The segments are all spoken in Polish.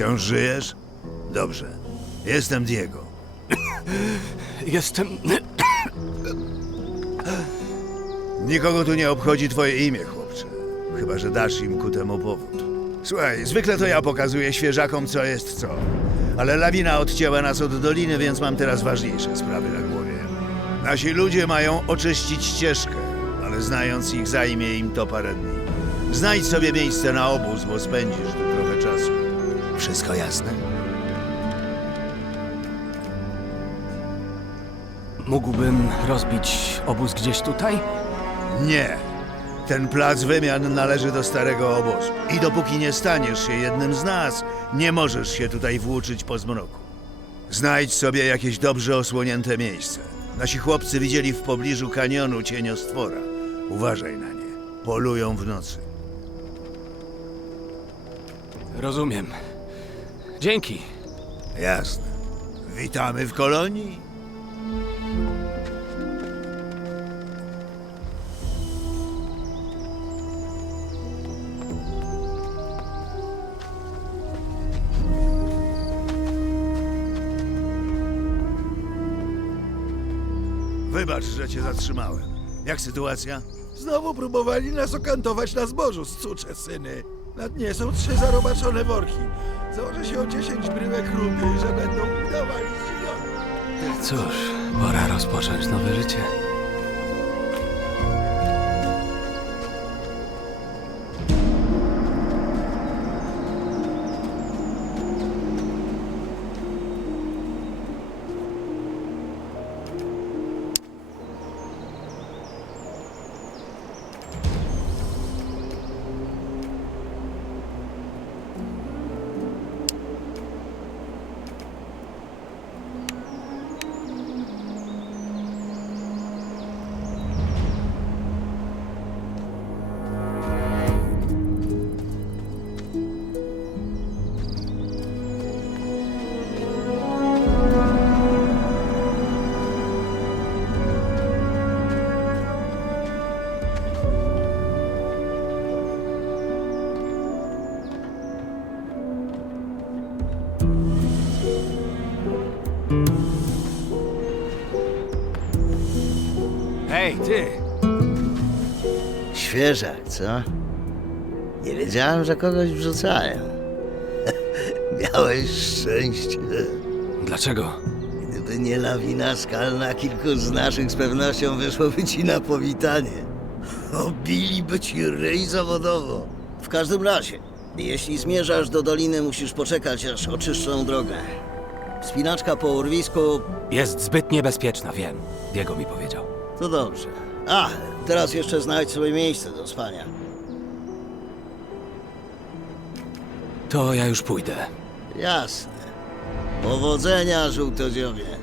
Wciąż żyjesz? Dobrze. Jestem Diego. Jestem... Nikogo tu nie obchodzi twoje imię, chłopcze. Chyba, że dasz im ku temu powód. Słuchaj, zwykle to ja pokazuję świeżakom, co jest co. Ale lawina odcięła nas od doliny, więc mam teraz ważniejsze sprawy na głowie. Nasi ludzie mają oczyścić ścieżkę, ale znając ich, zajmie im to parę dni. Znajdź sobie miejsce na obóz, bo spędzisz. Wszystko jasne? Mógłbym rozbić obóz gdzieś tutaj? Nie. Ten plac wymian należy do starego obozu. I dopóki nie staniesz się jednym z nas, nie możesz się tutaj włóczyć po zmroku. Znajdź sobie jakieś dobrze osłonięte miejsce. Nasi chłopcy widzieli w pobliżu kanionu cieniostwora. Uważaj na nie. Polują w nocy. Rozumiem. Dzięki. Jasne. Witamy w kolonii. Wybacz, że cię zatrzymałem. Jak sytuacja? Znowu próbowali nas okantować na zbożu, sucze syny. Na dnie są trzy zarobaczone worki. Założę się o 10 bryłek rudy, że będą udawali zdziwione. Cóż, pora rozpocząć nowe życie. Hej, ty! Świeżak, co? Nie wiedziałem, że kogoś wrzucają. Miałeś szczęście. Dlaczego? Gdyby nie lawina skalna, kilku z naszych z pewnością wyszłoby ci na powitanie. Obiliby ci ryj zawodowo. W każdym razie, jeśli zmierzasz do doliny, musisz poczekać, aż oczyszczą drogę. Wspinaczka po urwisku Jest zbyt niebezpieczna, wiem. Diego mi powiedział. To dobrze. A, teraz jeszcze znajdź sobie miejsce do spania. To ja już pójdę. Jasne. Powodzenia, żółtodziobie.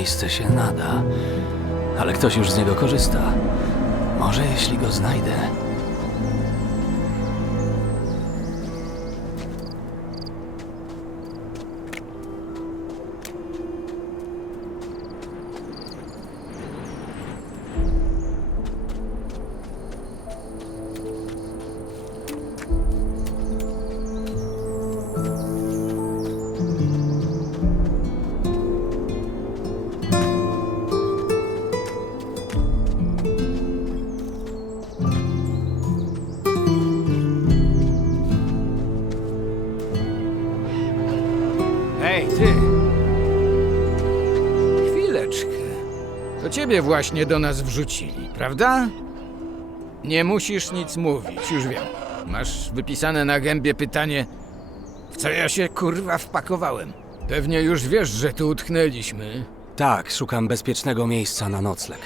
Miejsce się nada, ale ktoś już z niego korzysta. Może jeśli go znajdę. Ciebie właśnie do nas wrzucili, prawda? Nie musisz nic mówić, już wiem. Masz wypisane na gębie pytanie, w co ja się kurwa wpakowałem. Pewnie już wiesz, że tu utknęliśmy. Tak, szukam bezpiecznego miejsca na nocleg.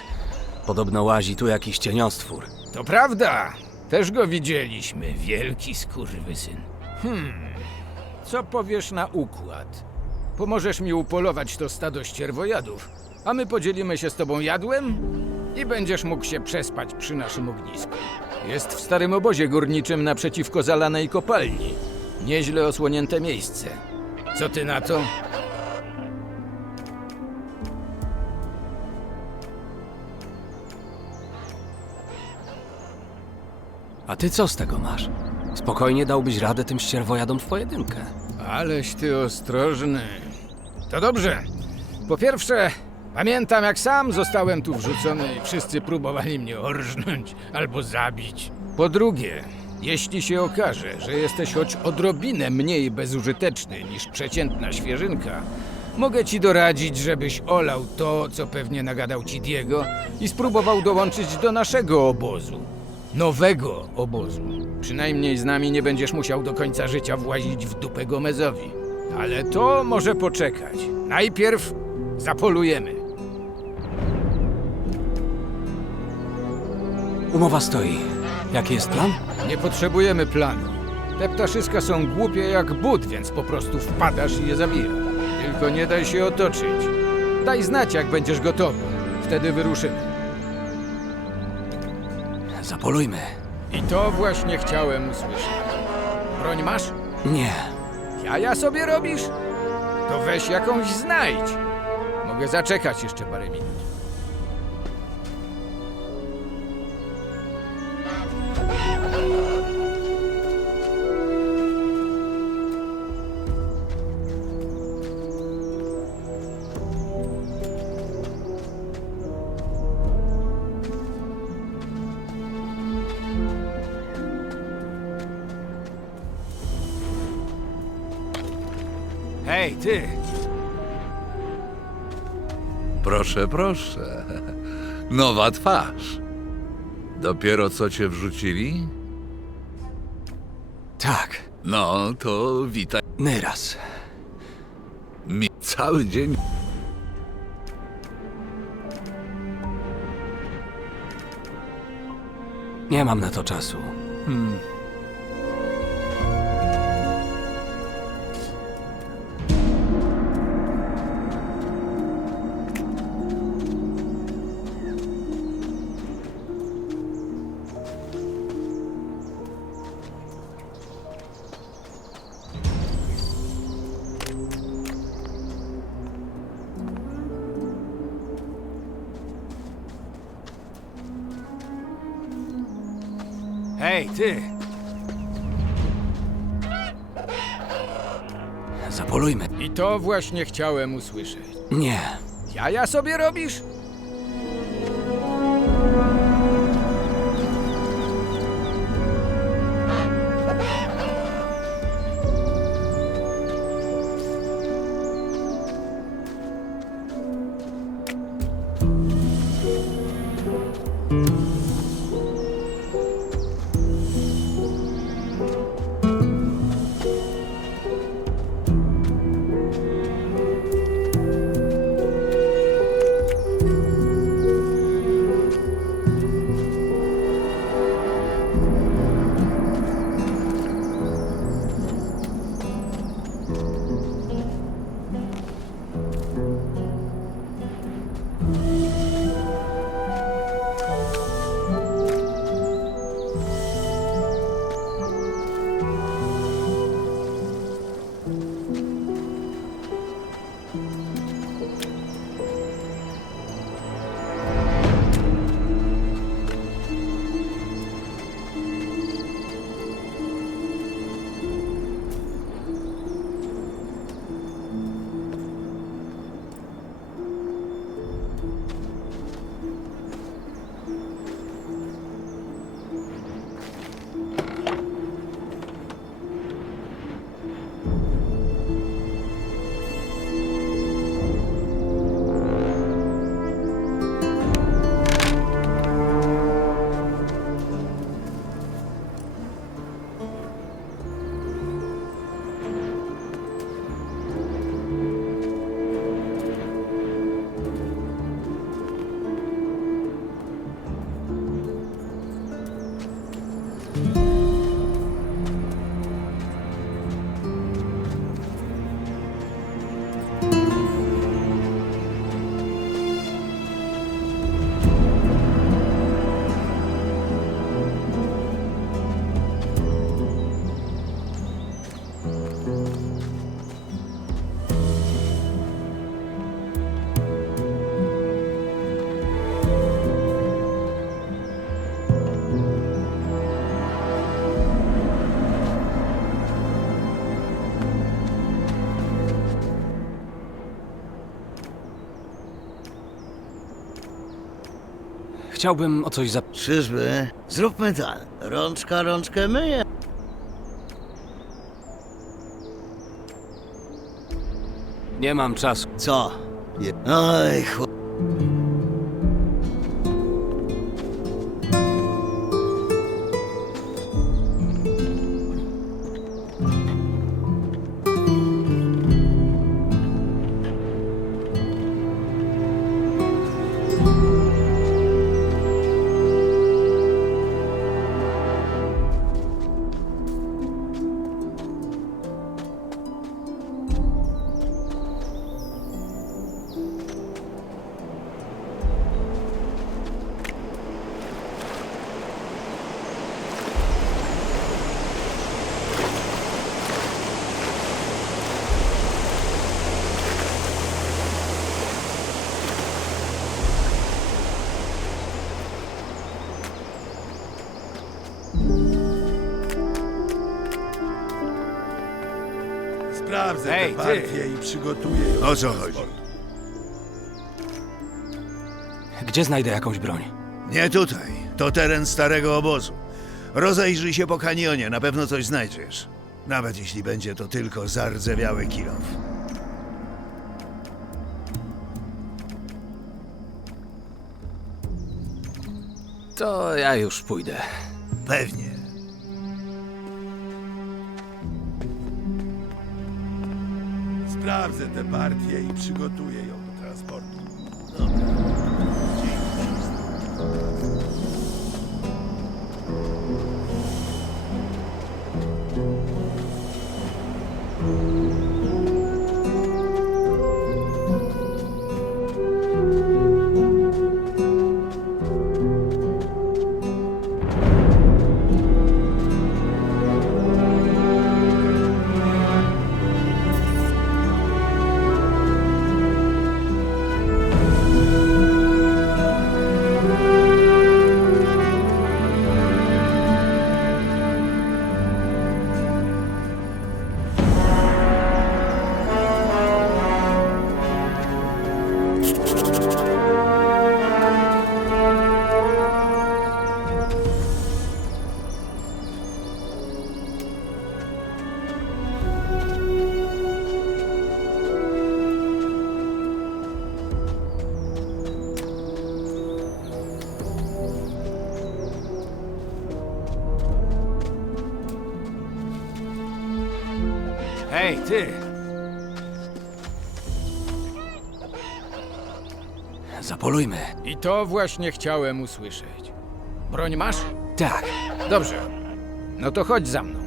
Podobno łazi tu jakiś cieniostwór. To prawda, też go widzieliśmy, wielki skurwysyn. Hmm, co powiesz na układ? Pomożesz mi upolować to stado ścierwojadów, a my podzielimy się z tobą jadłem i będziesz mógł się przespać przy naszym ognisku. Jest w starym obozie górniczym naprzeciwko zalanej kopalni. Nieźle osłonięte miejsce. Co ty na to? A ty co z tego masz? Spokojnie dałbyś radę tym ścierwojadom w pojedynkę. Aleś ty ostrożny. To dobrze. Po pierwsze, pamiętam jak sam zostałem tu wrzucony i wszyscy próbowali mnie orżnąć albo zabić. Po drugie, jeśli się okaże, że jesteś choć odrobinę mniej bezużyteczny niż przeciętna świeżynka, mogę ci doradzić, żebyś olał to, co pewnie nagadał ci Diego i spróbował dołączyć do naszego obozu. Nowego obozu. Przynajmniej z nami nie będziesz musiał do końca życia włazić w dupę Gomezowi. Ale to może poczekać. Najpierw zapolujemy. Umowa stoi. Jaki jest plan? Nie potrzebujemy planu. Te ptaszyska są głupie jak but, więc po prostu wpadasz i je zabijasz. Tylko nie daj się otoczyć. Daj znać, jak będziesz gotowy. Wtedy wyruszymy. Zapolujmy. I to właśnie chciałem usłyszeć. Broń masz? Nie. Jaja sobie robisz? To weź jakąś znajdź. Mogę zaczekać jeszcze parę minut. Hej, ty! Proszę, proszę. Nowa twarz. Dopiero co cię wrzucili? Tak. No, to witaj Nyras. mi cały dzień. Nie mam na to czasu. Hej, ty! Zapolujmy. I to właśnie chciałem usłyszeć. Nie. Jaja sobie robisz? Chciałbym o coś zap... Czyżby? Zróbmy tak. Rączka rączkę myje. Nie mam czasu. Co? Je- Oj, chłop. Sprawdzę Hej, tę ty! partię i przygotuję ją. O co chodzi? Gdzie znajdę jakąś broń? Nie tutaj. To teren starego obozu. Rozejrzyj się po kanionie, na pewno coś znajdziesz. Nawet jeśli będzie to tylko zardzewiały kilof. To ja już pójdę. Pewnie. Sprawdzę tę partię i przygotuję ją Hej, ty! Zapolujmy. I to właśnie chciałem usłyszeć. Broń masz? Tak. Dobrze. No to chodź za mną.